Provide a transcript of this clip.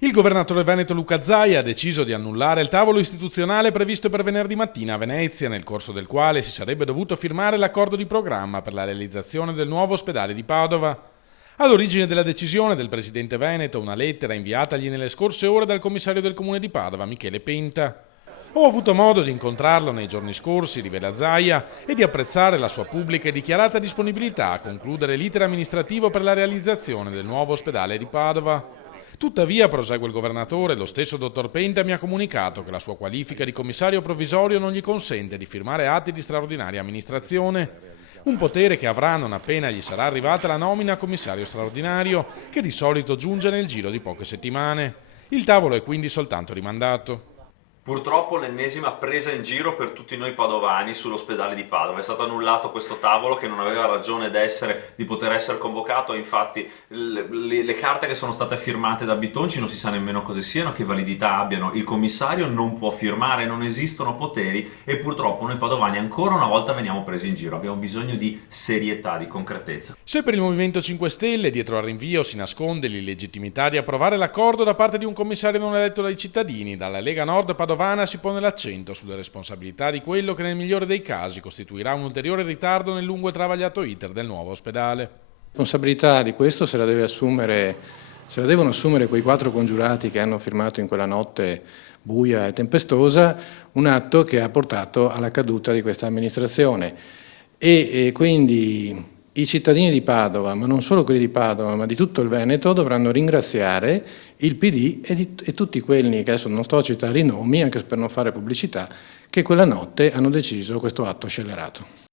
Il governatore veneto Luca Zaia ha deciso di annullare il tavolo istituzionale previsto per venerdì mattina a Venezia, nel corso del quale si sarebbe dovuto firmare l'accordo di programma per la realizzazione del nuovo ospedale di Padova. All'origine della decisione del presidente veneto una lettera inviatagli nelle scorse ore dal commissario del comune di Padova, Michele Penta. Ho avuto modo di incontrarlo nei giorni scorsi, rivela Zaia, e di apprezzare la sua pubblica e dichiarata disponibilità a concludere l'iter amministrativo per la realizzazione del nuovo ospedale di Padova. Tuttavia, prosegue il governatore, lo stesso dottor Penta mi ha comunicato che la sua qualifica di commissario provvisorio non gli consente di firmare atti di straordinaria amministrazione. Un potere che avrà non appena gli sarà arrivata la nomina a commissario straordinario, che di solito giunge nel giro di poche settimane. Il tavolo è quindi soltanto rimandato. Purtroppo l'ennesima presa in giro per tutti noi padovani sull'ospedale di Padova. È stato annullato questo tavolo che non aveva ragione d'essere, di poter essere convocato. Infatti le carte che sono state firmate da Bitonci non si sa nemmeno cosa siano, che validità abbiano. Il commissario non può firmare, non esistono poteri e purtroppo noi padovani ancora una volta veniamo presi in giro. Abbiamo bisogno di serietà, di concretezza. Se per il Movimento 5 Stelle dietro al rinvio si nasconde l'illegittimità di approvare l'accordo da parte di un commissario non eletto dai cittadini, dalla Lega Nord Padovana si pone l'accento sulle responsabilità di quello che nel migliore dei casi costituirà un ulteriore ritardo nel lungo e travagliato iter del nuovo ospedale. La responsabilità di questo se la devono assumere quei 4 congiurati che hanno firmato in quella notte buia e tempestosa un atto che ha portato alla caduta di questa amministrazione e quindi i cittadini di Padova, ma non solo quelli di Padova, ma di tutto il Veneto, dovranno ringraziare il PD e tutti quelli, che adesso non sto a citare i nomi, anche per non fare pubblicità, che quella notte hanno deciso questo atto scellerato.